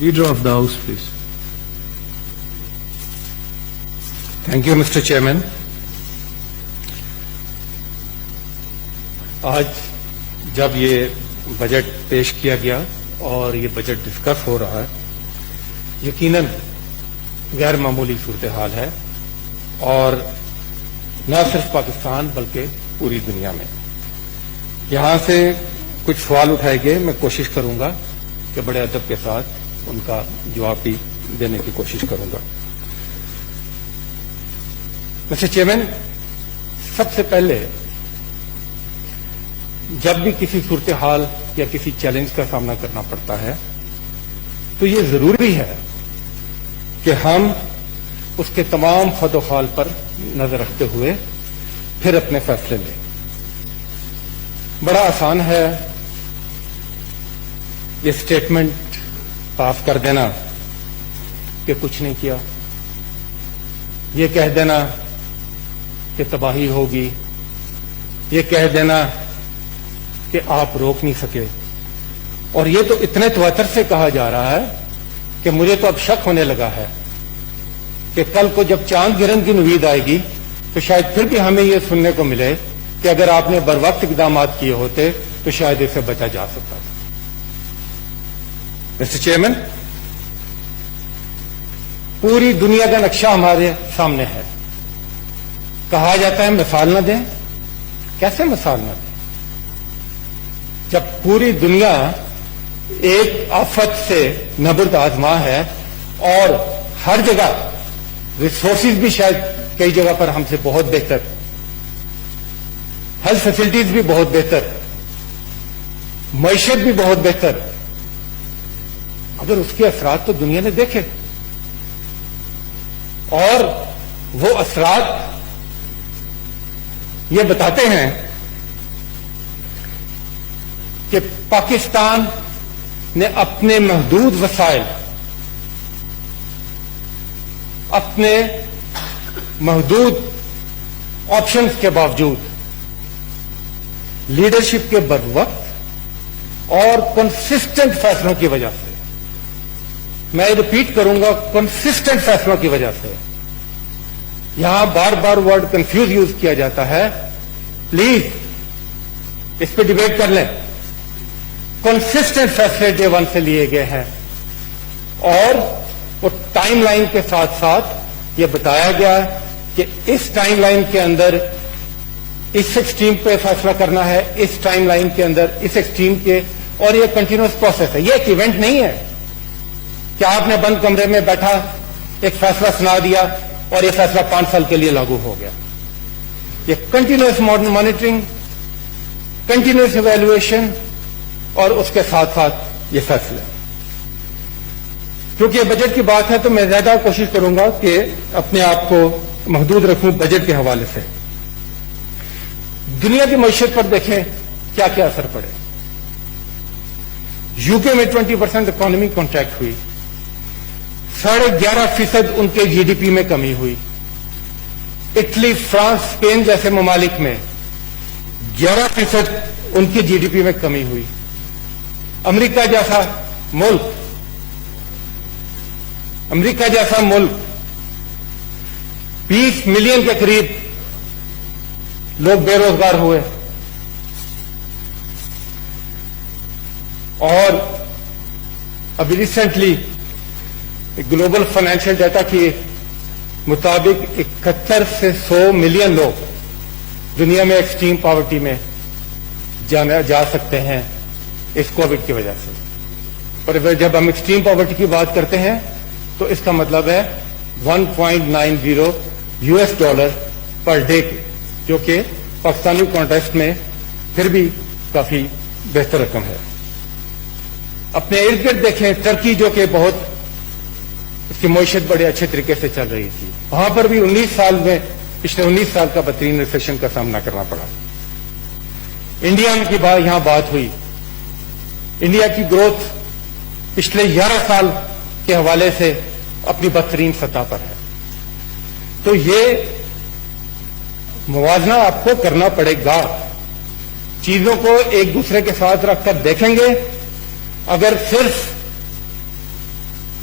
Leader of the House, please. Thank you, Mr. Chairman. آج جب یہ بجٹ پیش کیا گیا اور یہ بجٹ ڈسکس ہو رہا ہے، یقیناً غیر معمولی صورتحال ہے اور نہ صرف پاکستان بلکہ پوری دنیا میں. یہاں سے کچھ سوال اٹھائے گئے، میں کوشش کروں گا کہ بڑے ادب کے ساتھ ان کا جواب بھی دینے کی کوشش کروں گا. مسٹر چیئرمین، سب سے پہلے جب بھی کسی صورتحال یا کسی چیلنج کا سامنا کرنا پڑتا ہے تو یہ ضروری ہے کہ ہم اس کے تمام خد و خال پر نظر رکھتے ہوئے پھر اپنے فیصلے لیں. بڑا آسان ہے یہ اسٹیٹمنٹ پاس کر دینا کہ کچھ نہیں کیا، یہ کہہ دینا کہ تباہی ہوگی، یہ کہہ دینا کہ آپ روک نہیں سکے. اور یہ تو اتنے تواتر سے کہا جا رہا ہے کہ مجھے تو اب شک ہونے لگا ہے کہ کل کو جب چاند گرہن کی نوید آئے گی تو شاید پھر بھی ہمیں یہ سننے کو ملے کہ اگر آپ نے بروقت اقدامات کیے ہوتے تو شاید اسے بچا جا سکتا تھا. مسٹر چیئرمین، پوری دنیا کا نقشہ ہمارے سامنے ہے. کہا جاتا ہے مثال نہ دیں. کیسے مثال نہ دیں جب پوری دنیا ایک آفت سے نبرد آزما ہے اور ہر جگہ ریسورسز بھی شاید کئی جگہ پر ہم سے بہت بہتر، ہیلتھ فیسلٹیز بھی بہت بہتر، معیشت بھی بہت بہتر، اگر اس کے اثرات تو دنیا نے دیکھے اور وہ اثرات یہ بتاتے ہیں کہ پاکستان نے اپنے محدود وسائل، اپنے محدود آپشنز کے باوجود لیڈرشپ کے بروقت اور کنسسٹنٹ فیصلوں کی وجہ سے، میں ریپیٹ کروں گا، کنسسٹنٹ فیصلوں کی وجہ سے، یہاں بار بار ورڈ کنفیوز یوز کیا جاتا ہے، پلیز اس پہ ڈیبیٹ کر لیں. کنسسٹنٹ فیصلے ڈے ون سے لیے گئے ہیں اور وہ ٹائم لائن کے ساتھ ساتھ یہ بتایا گیا ہے کہ اس ٹائم لائن کے اندر اس ایکسٹریم پہ فیصلہ کرنا ہے، اس ٹائم لائن کے اندر اس ایکسٹریم کے، اور یہ کنٹینیوس پروسیس ہے. یہ ایک ایونٹ نہیں ہے کہ آپ نے بند کمرے میں بیٹھا ایک فیصلہ سنا دیا اور یہ فیصلہ 5 سال کے لیے لاگو ہو گیا. یہ کنٹینیوس مانیٹرنگ، کنٹینیوس ایویلویشن اور اس کے ساتھ ساتھ یہ فیصلے. کیونکہ یہ بجٹ کی بات ہے تو میں زیادہ کوشش کروں گا کہ اپنے آپ کو محدود رکھوں بجٹ کے حوالے سے. دنیا کی معیشت پر دیکھیں کیا کیا اثر پڑے. یو کے میں 20% اکانومی کنٹریکٹ ہوئی، 11.5% ان کے جی ڈی پی میں کمی ہوئی. اٹلی، فرانس، اسپین جیسے ممالک میں 11% ان کی جی ڈی پی میں کمی ہوئی. امریکہ جیسا ملک 20 ملین کے قریب لوگ بے روزگار ہوئے اور ابھی ریسنٹلی گلوبل فائنینشیل ڈیٹا کے مطابق 71 سے 100 ملین لوگ دنیا میں ایکسٹریم پاورٹی میں جا سکتے ہیں اس کووڈ کی وجہ سے. اور جب ہم ایکسٹریم پاورٹی کی بات کرتے ہیں تو اس کا مطلب ہے $1.90 پر ڈے، جو کہ پاکستانی کانٹیکسٹ میں پھر بھی کافی بہتر رقم ہے. اپنے ارد گرد دیکھیں ترکی، جو کہ بہت اس کی معیشت بڑے اچھے طریقے سے چل رہی تھی، وہاں پر بھی پچھلے 19 سال کا بدترین ریسیشن کا سامنا کرنا پڑا. انڈیا کی یہاں بات ہوئی، انڈیا کی گروتھ پچھلے 11 سال کے حوالے سے اپنی بدترین سطح پر ہے. تو یہ موازنہ آپ کو کرنا پڑے گا. چیزوں کو ایک دوسرے کے ساتھ رکھ کر دیکھیں گے. اگر صرف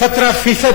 17%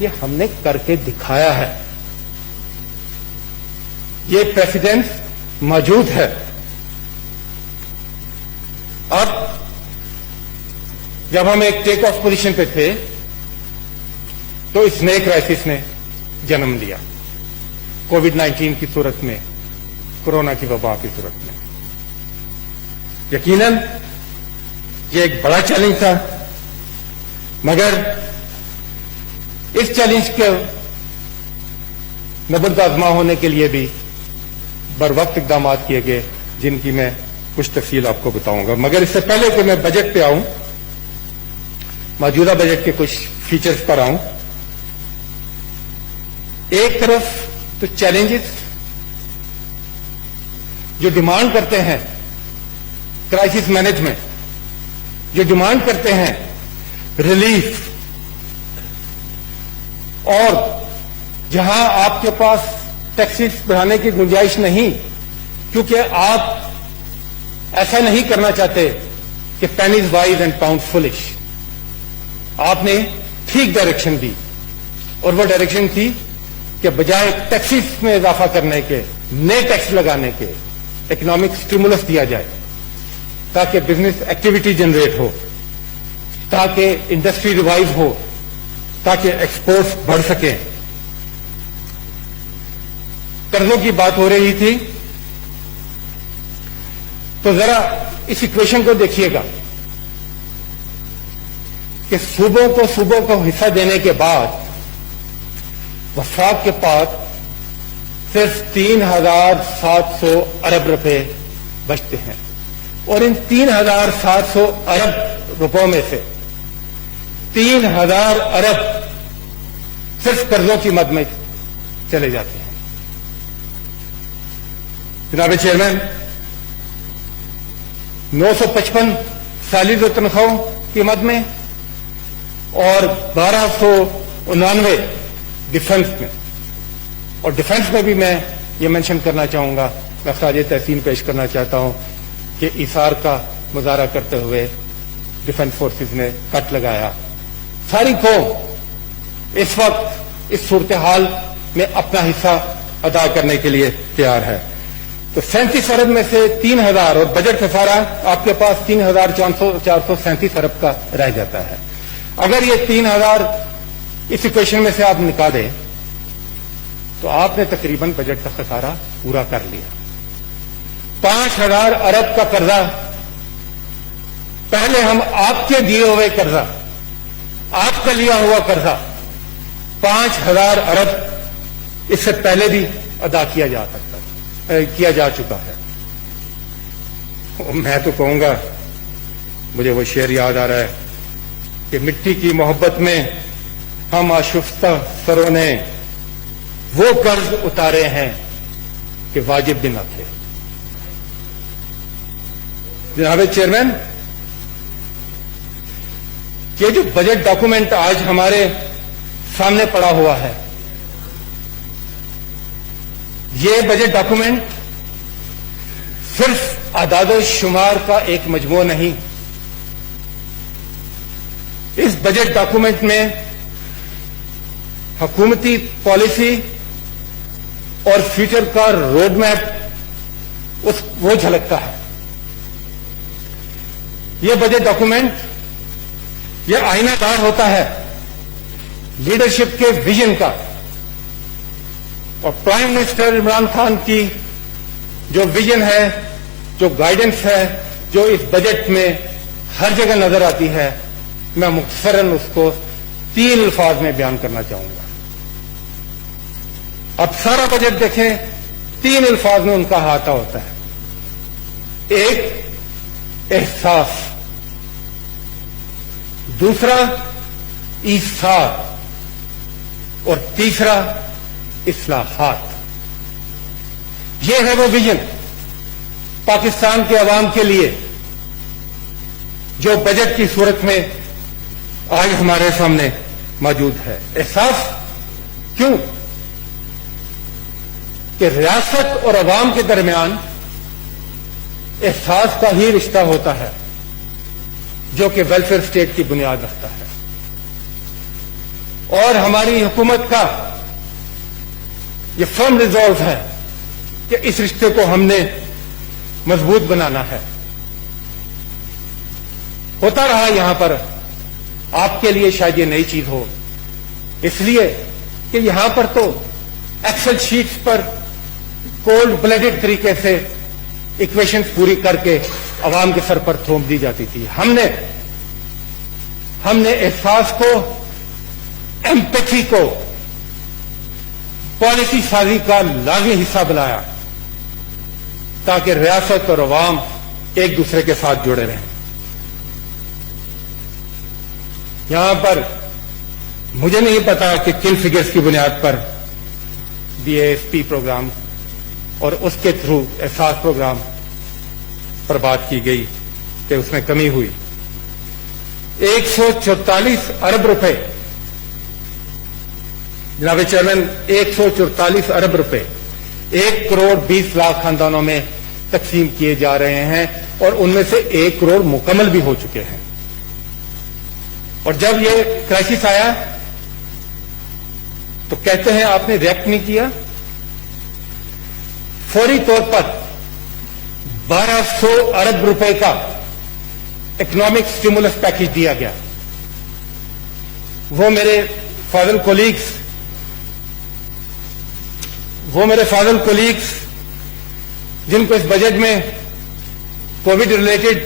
یہ ہم نے کر کے دکھایا ہے. یہ پریسیڈنٹ موجود ہے. اب جب ہم ایک ٹیک آف پوزیشن پہ تھے تو اس نئے کرائسس نے جنم لیا, کووڈ-19 کی صورت میں, کورونا کی وبا کی صورت میں. یقیناً یہ ایک بڑا چیلنج تھا, مگر اس چیلنج کے نبرد آزما ہونے کے لیے بھی بر وقت اقدامات کیے گئے, جن کی میں کچھ تفصیل آپ کو بتاؤں گا. مگر اس سے پہلے کہ میں بجٹ پہ آؤں, موجودہ بجٹ کے کچھ فیچرز پر آؤں. ایک طرف تو چیلنجز جو ڈیمانڈ کرتے ہیں کرائسس مینجمنٹ, جو ڈیمانڈ کرتے ہیں ریلیف, اور جہاں آپ کے پاس ٹیکسز بڑھانے کی گنجائش نہیں, کیونکہ آپ ایسا نہیں کرنا چاہتے کہ pennies wise and pound foolish. آپ نے ٹھیک ڈائریکشن دی, اور وہ ڈائریکشن تھی کہ بجائے ٹیکسز میں اضافہ کرنے کے, نئے ٹیکس لگانے کے, اکنامک سٹیمولس دیا جائے تاکہ بزنس ایکٹیویٹی جنریٹ ہو, تاکہ انڈسٹری ریوائو ہو, تاکہ ایکسپورٹس بڑھ سکیں. قرضوں کی بات ہو رہی تھی, تو ذرا اس ایکویشن کو دیکھیے گا کہ صوبوں کو حصہ دینے کے بعد وفاق کے پاس صرف 3,700 ارب روپے بچتے ہیں, اور ان 3,700 ارب روپوں میں سے 3,000 ارب صرف قرضوں کی مد میں چلے جاتے ہیں. جناب چیئرمین, 955 سیلریز و تنخواہوں کی مد میں, اور 1299 ڈیفنس میں. اور ڈیفنس میں بھی میں یہ مینشن کرنا چاہوں گا, میں خراج تحسین پیش کرنا چاہتا ہوں کہ ایثار کا مظاہرہ کرتے ہوئے ڈیفنس فورسز نے کٹ لگایا. ساری قوم اس وقت اس صورتحال میں اپنا حصہ ادا کرنے کے لیے تیار ہے. تو 37 ارب میں سے 3,000, اور بجٹ خسارہ آپ کے پاس 3,437 ارب کا رہ جاتا ہے. اگر یہ 3,000 اس ایکویشن میں سے آپ نکال دیں تو آپ نے تقریباً بجٹ کا خسارہ پورا کر لیا. 5,000 ارب کا قرضہ, پہلے ہم آپ کے دیے ہوئے قرضہ, آپ کا لیا ہوا قرضہ 5,000 ارب اس سے پہلے بھی ادا کیا جا چکا ہے. میں تو کہوں گا, مجھے وہ شعر یاد آ رہا ہے کہ مٹی کی محبت میں ہم آشفتہ سروں نے وہ قرض اتارے ہیں کہ واجب بھی نہ تھے. جناب چیئرمین, یہ جو بجٹ ڈاکومنٹ آج ہمارے سامنے پڑا ہوا ہے, یہ بجٹ ڈاکومنٹ صرف اعداد و شمار کا ایک مجموعہ نہیں. اس بجٹ ڈاکومنٹ میں حکومتی پالیسی اور فیوچر کا روڈ میپ وہ جھلکتا ہے. یہ بجٹ ڈاکومنٹ یہ آئینہ دار ہوتا ہے لیڈرشپ کے ویژن کا, اور پرائم منسٹر عمران خان کی جو ویژن ہے, جو گائیڈنس ہے, جو اس بجٹ میں ہر جگہ نظر آتی ہے, میں مختصراً اس کو 3 الفاظ میں بیان کرنا چاہوں گا. اب سارا بجٹ دیکھیں, 3 الفاظ میں ان کا احاطہ ہوتا ہے. ایک احساس, دوسرا ایثار, اور تیسرا اصلاحات. یہ ہے وہ ویژن پاکستان کے عوام کے لیے جو بجٹ کی صورت میں آج ہمارے سامنے موجود ہے. احساس کیوں؟ کہ ریاست اور عوام کے درمیان احساس کا ہی رشتہ ہوتا ہے جو کہ ویلفیئر اسٹیٹ کی بنیاد رکھتا ہے. اور ہماری حکومت کا یہ فرم ریزالو ہے کہ اس رشتے کو ہم نے مضبوط بنانا ہے. ہوتا رہا یہاں پر آپ کے لیے شاید یہ نئی چیز ہو, اس لیے کہ یہاں پر تو ایکسل شیٹس پر کولڈ بلڈڈ طریقے سے ایکویشنز پوری کر کے عوام کے سر پر تھوپ دی جاتی تھی. ہم نے احساس کو, ایمپیتھی کو پالیسی سازی کا لازمی حصہ بنایا تاکہ ریاست اور عوام ایک دوسرے کے ساتھ جڑے رہیں. یہاں پر مجھے نہیں پتا کہ کن فگرز کی بنیاد پر DASP پروگرام اور اس کے تھرو احساس پروگرام پر بات کی گئی کہ اس میں کمی ہوئی. 144 ارب روپے, جناب چیئرمین, 144 ارب روپے 1 کروڑ 20 لاکھ خاندانوں میں تقسیم کیے جا رہے ہیں اور ان میں سے 1 کروڑ مکمل بھی ہو چکے ہیں. اور جب یہ کرائسس آیا تو کہتے ہیں آپ نے ریئیکٹ نہیں کیا. فوری طور پر 1200 ارب روپے کا اکنامک سٹیمولس پیکج دیا گیا. وہ میرے فاضل کولیگز جن کو اس بجٹ میں کووڈ ریلیٹڈ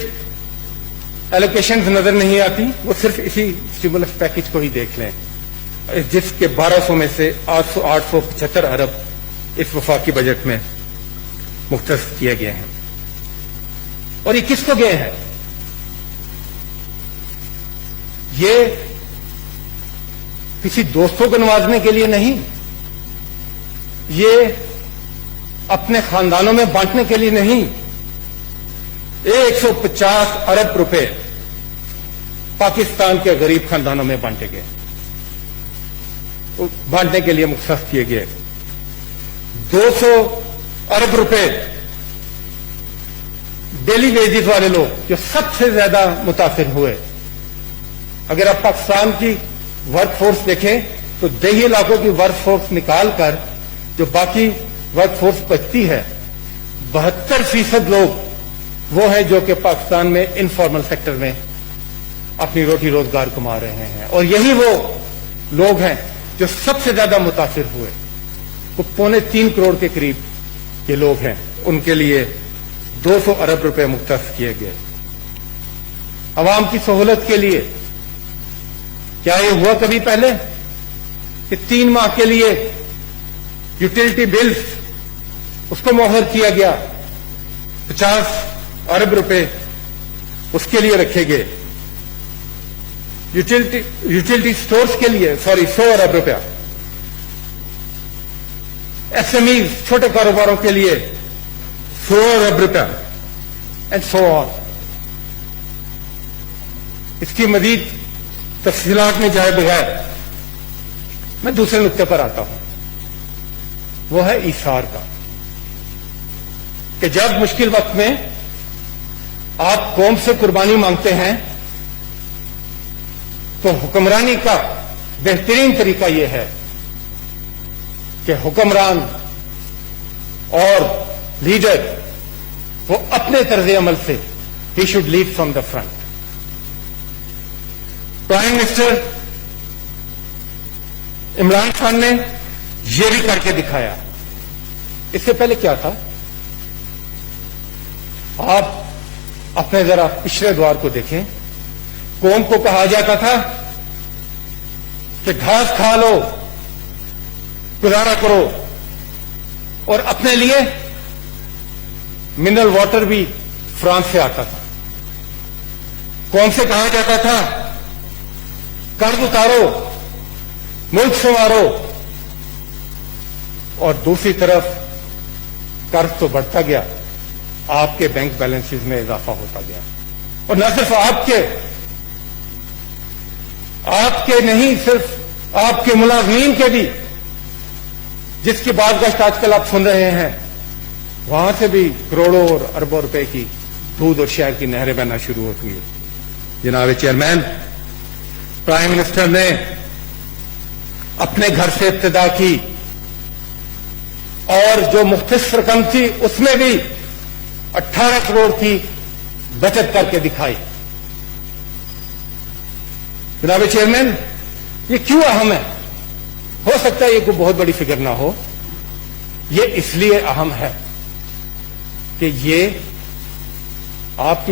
ایلوکیشنز نظر نہیں آتی, وہ صرف اسی سٹیمولس پیکج کو ہی دیکھ لیں, جس کے 1200 میں سے 875 ارب اس وفاقی بجٹ میں مختص کیے گئے ہیں. اور یہ کس کو گئے ہیں؟ یہ کسی دوستوں کو نوازنے کے لیے نہیں, یہ اپنے خاندانوں میں بانٹنے کے لیے نہیں. 150 ارب روپے پاکستان کے غریب خاندانوں میں بانٹے گئے, بانٹنے کے لیے مختص کیے گئے. 200 ارب روپے ڈیلی ویجز والے لوگ جو سب سے زیادہ متاثر ہوئے. اگر آپ پاکستان کی ورک فورس دیکھیں تو دیہی علاقوں کی ورک فورس نکال کر جو باقی ورک فورس بچتی ہے, 72% لوگ وہ ہیں جو کہ پاکستان میں انفارمل سیکٹر میں اپنی روٹی روزگار کما رہے ہیں. اور یہی وہ لوگ ہیں جو سب سے زیادہ متاثر ہوئے. وہ 3.25 کروڑ کے قریب یہ لوگ ہیں, ان کے لیے 200 ارب روپے مختص کیے گئے. عوام کی سہولت کے لیے کیا یہ ہوا کبھی پہلے کہ 3 ماہ کے لیے یوٹیلٹی بلز اس کو مؤخر کیا گیا, 50 ارب روپے اس کے لیے رکھے گئے. یوٹیلٹی سٹورز کے لیے 100 ارب روپیہ, SMEs چھوٹے کاروباروں کے لیے 100 ارب روپیہ, اینڈ سو آن. اس کی مزید تفصیلات میں جائے بغیر میں دوسرے نقطے پر آتا ہوں, وہ ہے ایثار کا. کہ جب مشکل وقت میں آپ قوم سے قربانی مانگتے ہیں تو حکمرانی کا بہترین طریقہ یہ ہے کہ حکمران اور لیڈر وہ اپنے طرز عمل سے he should lead from the front. Prime minister Imran Khan نے یہ بھی کر کے دکھایا. اس سے پہلے کیا تھا؟ آپ اپنے ذرا پچھلے دوار کو دیکھیں. قوم کو کہا جاتا تھا کہ گھاس کھا لو, گزارا کرو, اور اپنے لیے منرل واٹر بھی فرانس سے آتا تھا. قوم سے کہا جاتا تھا قرض اتارو, ملک سنوارو, اور دوسری طرف قرض تو بڑھتا گیا, آپ کے بینک بیلنسز میں اضافہ ہوتا گیا. اور نہ صرف آپ کے نہیں, صرف آپ کے ملازمین کے بھی, جس کی بات گشت آج کل آپ سن رہے ہیں, وہاں سے بھی کروڑوں اور اربوں روپے کی دودھ اور شہد کی نہریں بہنا شروع ہوتی ہیں. جناب چیئرمین, پرائم منسٹر نے اپنے گھر سے ابتدا کی اور جو مختص رقم تھی اس میں بھی 18 کروڑ کی بچت کر کے دکھائی. جناب چیئرمین، یہ کیوں اہم ہے؟ ہو سکتا ہے یہ کوئی بہت بڑی فگر نہ ہو. یہ اس لیے اہم ہے کہ یہ آپ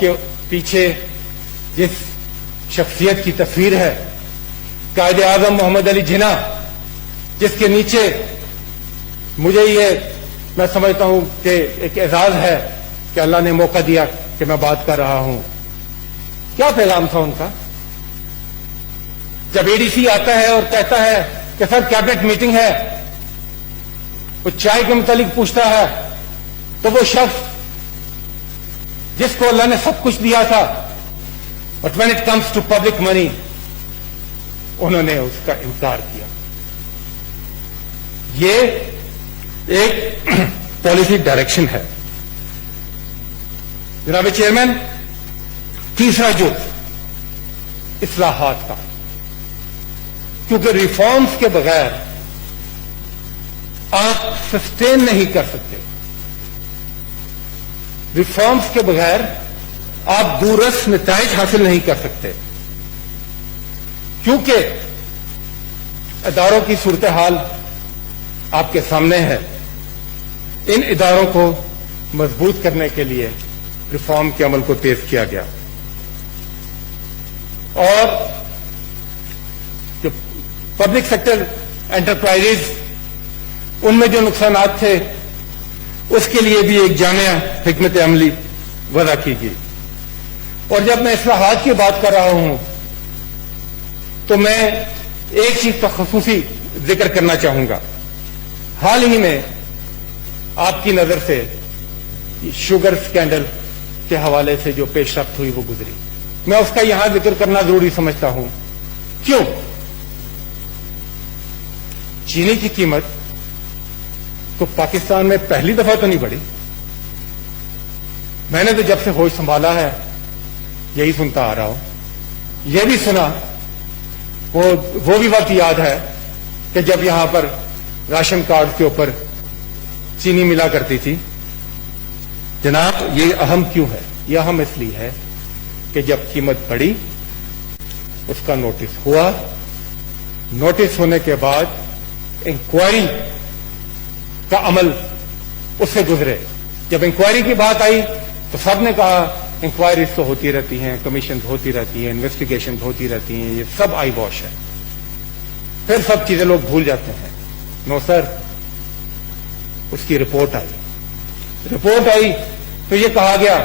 کے پیچھے جس شخصیت کی تصویر ہے، قائد اعظم محمد علی جناح، جس کے نیچے مجھے یہ میں سمجھتا ہوں کہ ایک اعزاز ہے کہ اللہ نے موقع دیا کہ میں بات کر رہا ہوں. کیا پیغام تھا ان کا؟ جب اے ڈی سی آتا ہے اور کہتا ہے کہ سر کیبنٹ میٹنگ ہے، وہ چائے کے متعلق پوچھتا ہے، تو وہ شخص جس کو اللہ نے سب کچھ دیا تھا، but when it comes to public money, انہوں نے اس کا انکار کیا. یہ ایک پالیسی ڈائریکشن ہے. جناب چیئرمین، تیسرا جز اصلاحات کا، کیونکہ ریفارمز کے بغیر آپ سسٹین نہیں کر سکتے. ریفارمز کے بغیر آپ دورس نتائج حاصل نہیں کر سکتے، کیونکہ اداروں کی صورتحال آپ کے سامنے ہے. ان اداروں کو مضبوط کرنے کے لیے ریفارم کے عمل کو تیز کیا گیا، اور جو پبلک سیکٹر انٹرپرائز، ان میں جو نقصانات تھے اس کے لیے بھی ایک جامع حکمت عملی وضع کی گئی. اور جب میں اصلاحات کی بات کر رہا ہوں تو میں ایک چیز کا خصوصی ذکر کرنا چاہوں گا. حال ہی میں آپ کی نظر سے شوگر سکینڈل کے حوالے سے جو پیش رفت ہوئی وہ گزری، میں اس کا یہاں ذکر کرنا ضروری سمجھتا ہوں. کیوں؟ چینی کی قیمت تو پاکستان میں پہلی دفعہ تو نہیں بڑھی. میں نے تو جب سے ہوش سنبھالا ہے یہی سنتا آ رہا ہوں. یہ بھی سنا، وہ بھی وقت یاد ہے کہ جب یہاں پر راشن کارڈ کے اوپر چینی ملا کرتی تھی. جناب، یہ اہم کیوں ہے؟ یہ اہم اس لیے ہے کہ جب قیمت بڑھی اس کا نوٹس ہوا، نوٹس ہونے کے بعد انکوائری کا عمل اس سے گزرے. جب انکوائری کی بات آئی تو سب نے کہا انکوائریز تو ہوتی رہتی ہیں، کمیشنز ہوتی رہتی ہیں، انویسٹیگیشنز ہوتی رہتی ہیں، یہ سب آئی واش ہے. پھر سب چیزیں لوگ بھول جاتے ہیں. نو سر، اس کی رپورٹ آئی تو یہ کہا گیا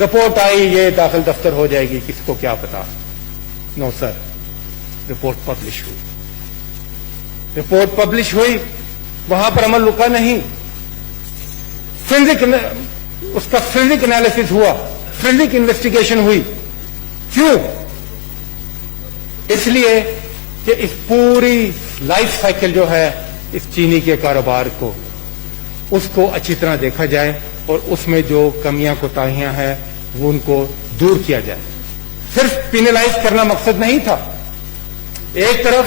رپورٹ آئی، یہ داخل دفتر ہو جائے گی، کس کو کیا پتا. نو سر، رپورٹ پبلش ہوئی، وہاں پر عمل رکا نہیں. اس کا فزک انالیسس ہوا، فزک انویسٹیگیشن ہوئی. کیوں؟ اس لیے کہ اس پوری لائف سائیکل جو ہے اس چینی کے کاروبار کو، اس کو اچھی طرح دیکھا جائے اور اس میں جو کمیاں کوتاہیاں ہیں وہ ان کو دور کیا جائے. صرف پینلائز کرنا مقصد نہیں تھا. ایک طرف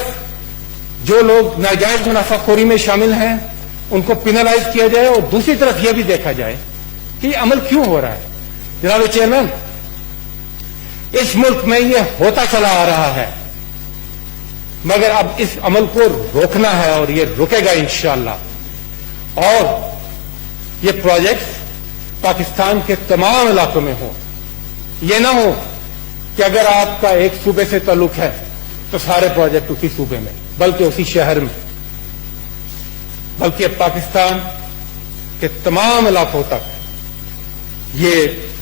جو لوگ ناجائز منافع خوری میں شامل ہیں ان کو پینلائز کیا جائے، اور دوسری طرف یہ بھی دیکھا جائے کہ یہ عمل کیوں ہو رہا ہے. جناب چیئرمین، اس ملک میں یہ ہوتا چلا آ رہا ہے، مگر اب اس عمل کو روکنا ہے اور یہ رکے گا انشاءاللہ. اور یہ پروجیکٹ پاکستان کے تمام علاقوں میں ہوں. یہ نہ ہو کہ اگر آپ کا ایک صوبے سے تعلق ہے تو سارے پروجیکٹ اسی صوبے میں، بلکہ اسی شہر میں، بلکہ پاکستان کے تمام علاقوں تک یہ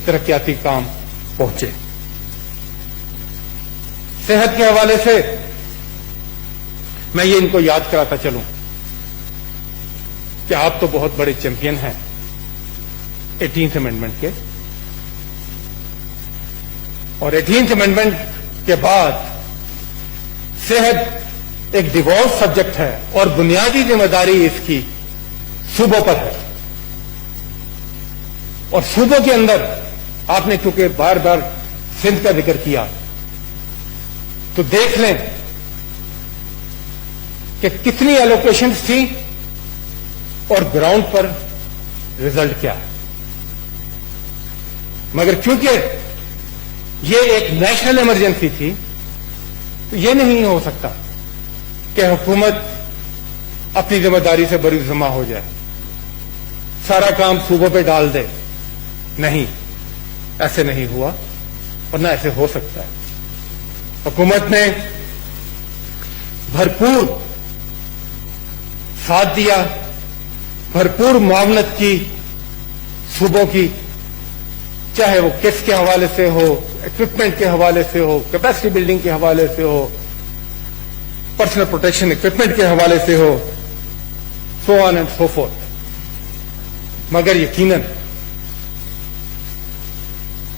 ترقیاتی کام پہنچے. صحت کے حوالے سے میں یہ ان کو یاد کراتا چلوں کہ آپ تو بہت بڑے چیمپئن ہیں 18th امینڈمنٹ کے، اور 18th امینڈمنٹ کے بعد صحت ایک ڈیوالوس سبجیکٹ ہے اور بنیادی ذمہ داری اس کی صوبوں پر ہے. اور صوبوں کے اندر آپ نے چونکہ بار بار سندھ کا ذکر کیا، تو دیکھ لیں کہ کتنی ایلوکیشنز تھیں اور گراؤنڈ پر رزلٹ کیا ہے. مگر کیونکہ یہ ایک نیشنل ایمرجنسی تھی تو یہ نہیں ہو سکتا کہ حکومت اپنی ذمہ داری سے بری ذمہ ہو جائے, سارا کام صوبوں پہ ڈال دے. نہیں, ایسے نہیں ہوا اور نہ ایسے ہو سکتا ہے. حکومت نے بھرپور ساتھ دیا, بھرپور معاونت کی صوبوں کی, چاہے وہ کس کے حوالے سے ہو, اکوپمنٹ کے حوالے سے ہو, کیپیسٹی بلڈنگ کے حوالے سے ہو, پرسنل پروٹیکشن اکوپمنٹ کے حوالے سے ہو, سو آن اینڈ سو فورتھ. مگر یقیناً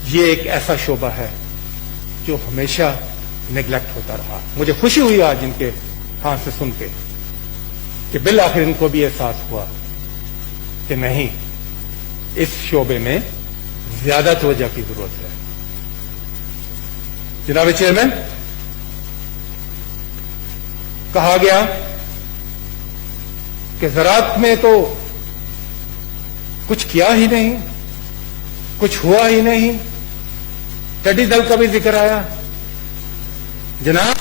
یہ ایک ایسا شعبہ ہے جو ہمیشہ نیگلیکٹ ہوتا رہا. مجھے خوشی ہوئی آج ان کے ہاں سے سن کے کہ بالآخر ان کو بھی احساس ہوا کہ نہیں, اس شعبے میں زیادہ توجہ کی ضرورت ہے. جناب چیئرمین, کہا گیا کہ زراعت میں تو کچھ کیا ہی نہیں, کچھ ہوا ہی نہیں. ٹڈی دل کا بھی ذکر آیا. جناب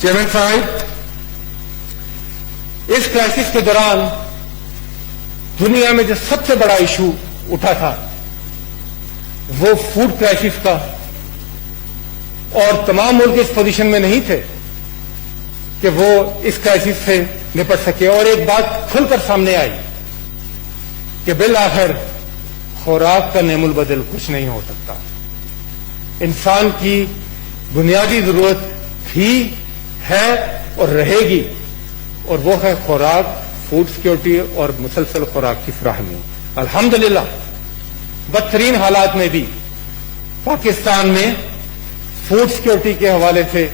چیئرمین صاحب, اس کرائسس کے دوران دنیا میں جو سب سے بڑا ایشو اٹھا تھا وہ فوڈ کرائسس کا, اور تمام ملک اس پوزیشن میں نہیں تھے کہ وہ اس کرائسس سے نپٹ سکے. اور ایک بات کھل کر سامنے آئی کہ بالآخر خوراک کا نعم البدل کچھ نہیں ہو سکتا. انسان کی بنیادی ضرورت تھی, ہے اور رہے گی, اور وہ ہے خوراک, فوڈ سیکورٹی اور مسلسل خوراک کی فراہمی. الحمدللہ بدترین حالات میں بھی پاکستان میں فوڈ سیکورٹی کے حوالے سے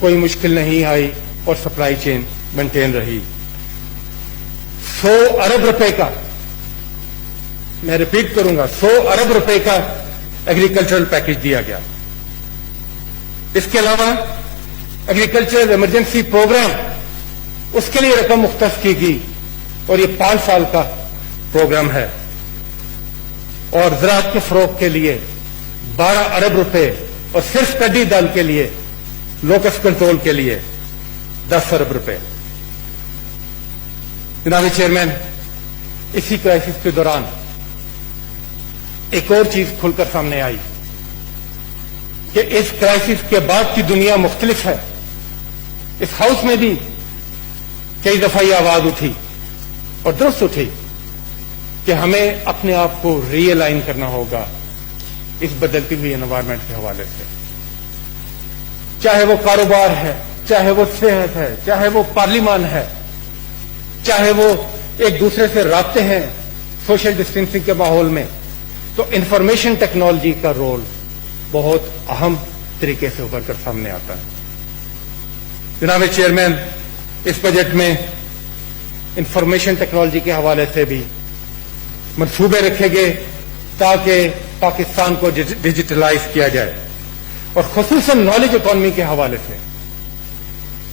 کوئی مشکل نہیں آئی اور سپلائی چین مینٹین رہی. 100 ارب روپے کا, میں ریپیٹ کروں گا, 100 ارب روپے کا ایگریکلچرل پیکج دیا گیا. اس کے علاوہ ایگریکلچرل ایمرجنسی پروگرام, اس کے لیے رقم مختص کی گئی اور یہ 5 سال کا پروگرام ہے. اور زراعت کے فروغ کے لیے 12 ارب روپے, اور صرف ٹڈی دل کے لیے, لوکس کنٹرول کے لیے 10 ارب روپے. جناب چیئرمین, اسی کرائسس کے دوران ایک اور چیز کھل کر سامنے آئی کہ اس کرائسس کے بعد کی دنیا مختلف ہے. اس ہاؤس میں بھی کئی دفعہ یہ آواز اٹھی اور درست اٹھی کہ ہمیں اپنے آپ کو ری الائن کرنا ہوگا اس بدلتی ہوئی انوائرمنٹ کے حوالے سے. چاہے وہ کاروبار ہے, چاہے وہ صحت ہے, چاہے وہ پارلیمان ہے, چاہے وہ ایک دوسرے سے رابطے ہیں سوشل ڈسٹینسنگ کے ماحول میں, تو انفارمیشن ٹیکنالوجی کا رول بہت اہم طریقے سے ابھر کر سامنے آتا ہے. جناب چیئرمین, اس بجٹ میں انفارمیشن ٹیکنالوجی کے حوالے سے بھی منصوبے رکھے گئے تاکہ پاکستان کو ڈیجیٹلائز کیا جائے, اور خصوصاً نالج اکانومی کے حوالے سے,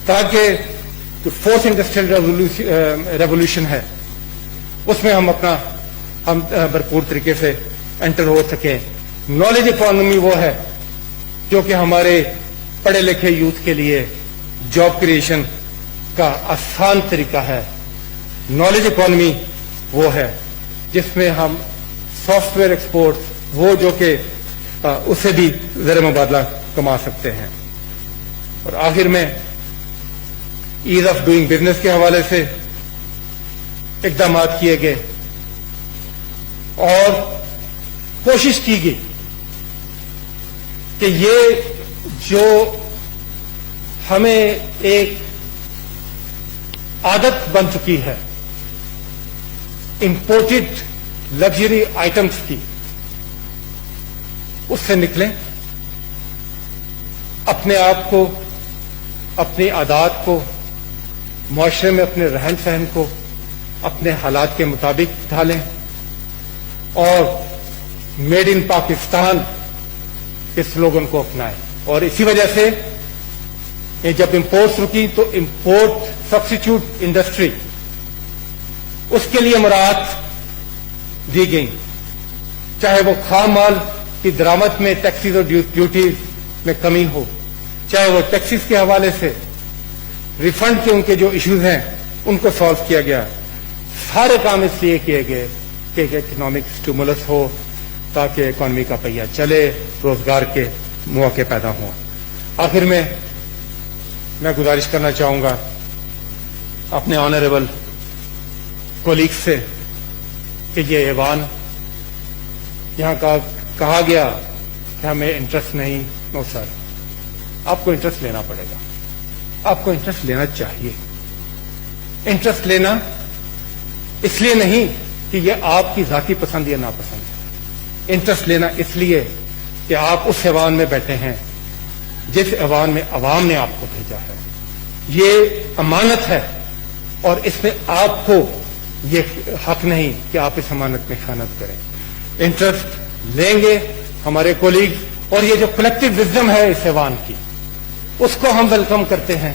تاکہ جو فورتھ انڈسٹریل ریولوشن ہے اس میں ہم بھرپور طریقے سے انٹر ہو سکیں. نالج اکانومی وہ ہے جو کہ ہمارے پڑھے لکھے یوتھ کے لیے جاب کریشن کا آسان طریقہ ہے. نالج اکانومی وہ ہے جس میں ہم سافٹ ویئر ایکسپورٹ, وہ جو کہ اسے بھی زر مبادلہ کما سکتے ہیں. اور آخر میں ایز آف ڈوئنگ بزنس کے حوالے سے اقدامات کیے گئے اور کوشش کی گئی کہ یہ جو ہمیں ایک عادت بن چکی ہے امپورٹڈ لگژری آئٹمس کی, اس سے نکلیں, اپنے آپ کو, اپنی عادات کو, معاشرے میں اپنے رہن سہن کو اپنے حالات کے مطابق ڈھالیں, اور میڈ ان پاکستان کے سلوگن کو اپنائیں. اور اسی وجہ سے یہ جب امپورٹس رکی تو امپورٹ سبسٹیٹیوٹ انڈسٹری اس کے لیے مراعات دی گئی، چاہے وہ خام مال کی درآمد میں ٹیکسز اور ڈیوٹیز میں کمی ہو، چاہے وہ ٹیکسز کے حوالے سے ریفنڈ کے ان کے جو ایشوز ہیں ان کو سالو کیا گیا. سارے کام اس لیے کیے گئے کہ ایک اکنامک اسٹیمولس ہو تاکہ اکانومی کا پہیہ چلے، روزگار کے مواقع پیدا ہوں. آخر میں گزارش کرنا چاہوں گا اپنے آنریبل کولیگ سے کہ یہ ایوان یہاں کا کہا گیا کہ ہمیں انٹرسٹ نہیں، نو سر، آپ کو انٹرسٹ لینا پڑے گا، آپ کو انٹرسٹ لینا چاہیے. انٹرسٹ لینا اس لیے نہیں کہ یہ آپ کی ذاتی پسند یا ناپسند ہے، انٹرسٹ لینا اس لیے کہ آپ اس ایوان میں بیٹھے ہیں جس ایوان میں عوام نے آپ کو بھیجا ہے. یہ امانت ہے اور اس میں آپ کو یہ حق نہیں کہ آپ اس امانت میں خیانت کریں. انٹرسٹ لیں گے ہمارے کولیگ، اور یہ جو کلیکٹو وزڈم ہے اس ایوان کی، اس کو ہم ویلکم کرتے ہیں.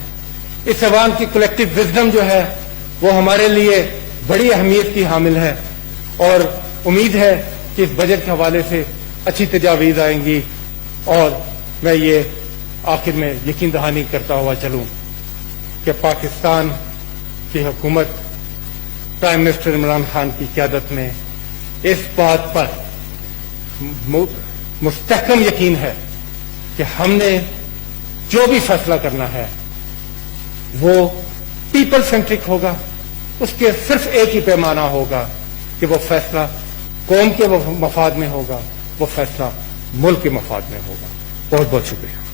اس ایوان کی کلیکٹو وزڈم جو ہے وہ ہمارے لیے بڑی اہمیت کی حامل ہے، اور امید ہے کہ اس بجٹ کے حوالے سے اچھی تجاویز آئیں گی. اور میں یہ آخر میں یقین دہانی کرتا ہوا چلوں کہ پاکستان کی حکومت پرائم منسٹر عمران خان کی قیادت میں اس بات پر مستحکم یقین ہے کہ ہم نے جو بھی فیصلہ کرنا ہے وہ پیپل سینٹرک ہوگا. اس کے صرف ایک ہی پیمانہ ہوگا کہ وہ فیصلہ قوم کے مفاد میں ہوگا، وہ فیصلہ ملک کے مفاد میں ہوگا. بہت بہت شکریہ.